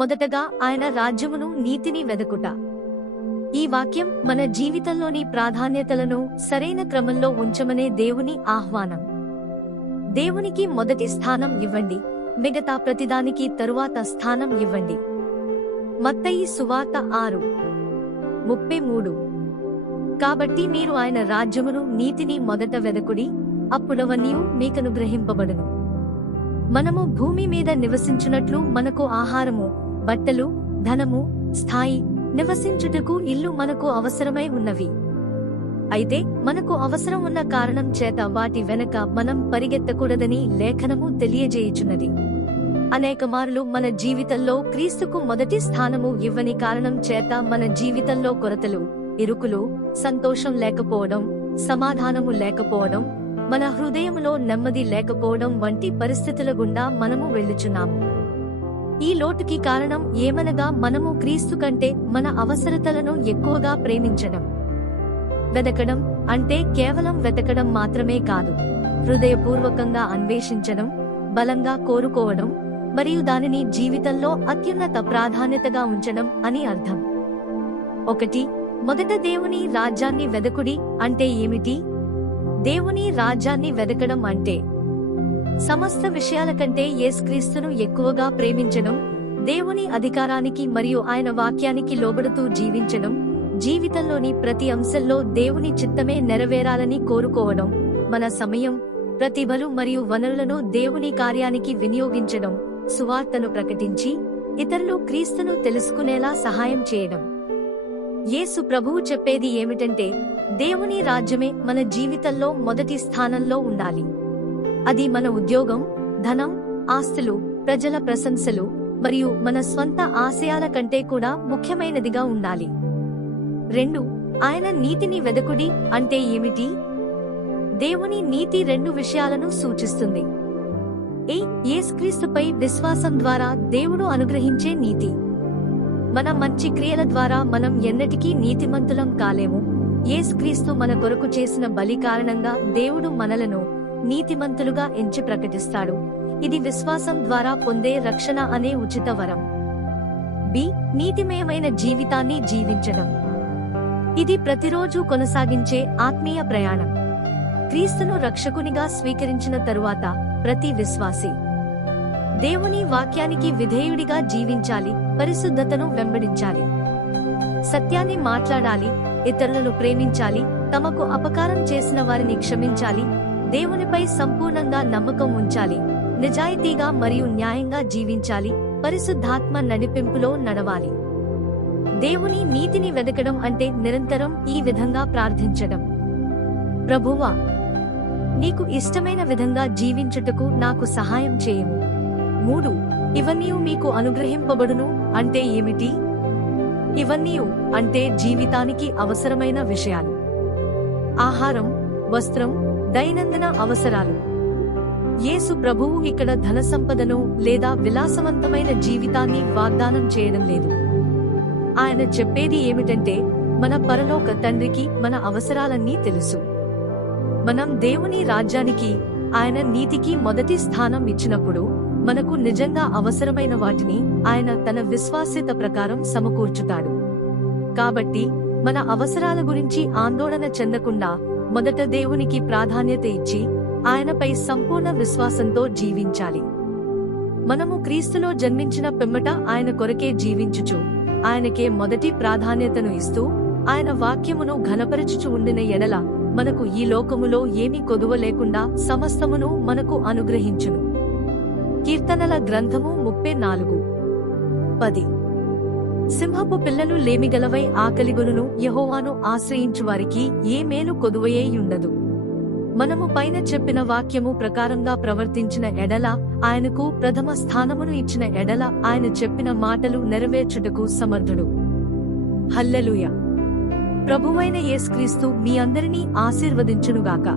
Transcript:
మొదటగా ఆయన రాజ్యమును నీతిని వెదకుట. ఈ వాక్యం మన జీవితంలోని ప్రాధాన్యతలను సరైన క్రమంలో ఉంచమనే దేవుని ఆహ్వానం. దేవునికి మొదటి స్థానం ఇవ్వండి, మిగతా ప్రతిదానికి తరువాత స్థానం ఇవ్వండి. మత్తయి సువార్త 6:33. కాబట్టి మీరు ఆయన రాజ్యమును నీతిని మొదట వెదకుడి, అప్పుడవన్నీయు మీకనుగ్రహింపబడును. మనము భూమి మీద నివసించున్నట్లు మనకు ఆహారము, బట్టలు, ధనము, స్థాయి, నివసించుటకు ఇల్లు మనకు అవసరమై ఉన్నవి. అయితే మనకు అవసరం ఉన్న కారణం చేత వాటి వెనక మనం పరిగెత్తకూడదని లేఖనము తెలియజేయుచున్నది. అనేకమార్లు మన జీవితంలో క్రీస్తుకు మొదటి స్థానము ఇవ్వని కారణం చేత మన జీవితంలో కొరతలు, ఇరుకులు, సంతోషం లేకపోవడం, సమాధానము లేకపోవడం, మన హృదయములో నెమ్మది లేకపోవడం వంటి పరిస్థితుల గుండా మనము వెళ్ళుచున్నాము. ఈ లోటుకి కారణం ఏమనగా మనము క్రీస్తు కంటే మన అవసరతలను ఎక్కువగా ప్రేమించడం. వెదకడం అంటే కేవలం వెతకడం మాత్రమే కాదు, హృదయపూర్వకంగా అన్వేషించడం, బలంగా కోరుకోవడం మరియు దానిని జీవితంలో అత్యున్నత ప్రాధాన్యతగా ఉంచడం అని అర్థం. 1. మొదట దేవుని రాజ్యాన్ని వెదకుడి అంటే ఏమిటి? దేవుని రాజ్యాన్ని వెదకడం అంటే సమస్త విషయాల కంటే యేసుక్రీస్తును ఎక్కువగా ప్రేమించడం, దేవుని అధికారానికి మరియు ఆయన వాక్యానికి లోబడుతూ జీవించడం, జీవితంలోని ప్రతి అంశంలో దేవుని చిత్తమే నెరవేరాలని కోరుకోవడం, మన సమయం, ప్రతిభలు మరియు వనరులను దేవుని కార్యానికి వినియోగించడం, సువార్తను ప్రకటించి ఇతరులు క్రీస్తును తెలుసుకునేలా సహాయం చేయడం. యేసు ప్రభువు చెప్పేది ఏమిటంటే దేవుని రాజ్యమే మన జీవితంలో మొదటి స్థానంలో ఉండాలి. అది మన ఉద్యోగం, ధనం, ఆస్తులు, ప్రజల ప్రశంసలు మరియు మన స్వంత ఆశయాల కంటే కూడా ముఖ్యమైనదిగా ఉండాలి. 2. ఆయన నీతిని వెదకుడి అంటే ఏమిటి? దేవుని నీతి 2 విషయాలను సూచిస్తుంది. యేసుక్రీస్తుపై విశ్వాసం ద్వారా దేవుడు అనుగ్రహించే నీతి. మన మంచి క్రియల ద్వారా మనం ఎన్నటికీ నీతిమంతులం కాలేము. యేసుక్రీస్తు మన కొరకు చేసిన బలి కారణంగా దేవుడు మనలను నీతిమంతులుగా ఎంచి ప్రకటిస్తాడు. ఇది విశ్వాసం ద్వారా పొందే రక్షణ అనే ఉచిత వరం. నీతిమయమైన జీవితాన్ని జీవించడం. ఇది ప్రతిరోజు కొనసాగించే ఆత్మీయ ప్రయాణం. క్రీస్తును రక్షకునిగా స్వీకరించిన తరువాత ప్రతి విశ్వాసి దేవుని వాక్యానికి విధేయుడిగా జీవించాలి, పరిశుద్ధతను వెంబడించాలి, సత్యాన్ని మాట్లాడాలి, ఇతరులను ప్రేమించాలి, తమకు అపకారం చేసిన వారిని క్షమించాలి, దేవునిపై సంపూర్ణంగా నమ్మకం ఉంచాలి, నిజాయితీగా మరియు న్యాయంగా జీవించాలి, పరిశుద్ధాత్మ నడిపింపులో నడవాలి. దేవుని నీతిని వెదకడం అంటే నిరంతరం ఈ విధంగా ప్రార్థించడం. ప్రభువా, నీకు ఇష్టమైన విధంగా జీవించుటకు నాకు సహాయం చేయము. 3. ఇవన్నీ మీకు అనుగ్రహింపబడును అంటే ఏమిటి? ఇవన్నీ అంటే జీవితానికి అవసరమైన విషయాలు. ఆహారం, వస్త్రం, దైనందిన అవసరాలు. యేసు ప్రభువు ఇక్కడ ధన సంపదను లేదా విలాసవంతమైన జీవితాన్ని వాగ్దానం చేయడం లేదు. ఆయన చెప్పేది ఏమిటంటే మన పరలోక తండ్రికి మన అవసరాలన్నీ తెలుసు. మనం దేవుని రాజ్యానికి, ఆయన నీతికి మొదటి స్థానం ఇచ్చినప్పుడు మనకు నిజంగా అవసరమైన వాటిని ఆయన తన విశ్వాస్యత ప్రకారం సమకూర్చుతాడు. కాబట్టి మన అవసరాల గురించి ఆందోళన చెందకుండా మొదట దేవునికి ప్రాధాన్యత ఇచ్చి ఆయనపై సంపూర్ణ విశ్వాసంతో జీవించాలి. మనము క్రీస్తులో జన్మించిన పిమ్మట ఆయన కొరకే జీవించుచు ఆయనకే మొదటి ప్రాధాన్యతను ఇస్తూ ఆయన వాక్యమును ఘనపరచుచు ఉండిన ఎడల మనకు ఈ లోకములో ఏమీ కొదువ లేకుండా సమస్తమును మనకు అనుగ్రహించును. కీర్తనల గ్రంథము 34:10. సింహపు పిల్లలు లేమిగలవై ఆకలిగొనును, యెహోవాను ఆశ్రయించు వారికి ఏ మేలు కొదువయేయుండదు. మనము పైన చెప్పిన వాక్యము ప్రకారంగా ప్రవర్తించిన ఎడల, ఆయనకు ప్రథమ స్థానమును ఇచ్చిన ఎడల ఆయన చెప్పిన మాటలు నెరవేర్చుటకు సమర్థుడు. హల్లెలూయా. ప్రభువైన యేసుక్రీస్తు మీ అందరినీ ఆశీర్వదించునుగాక.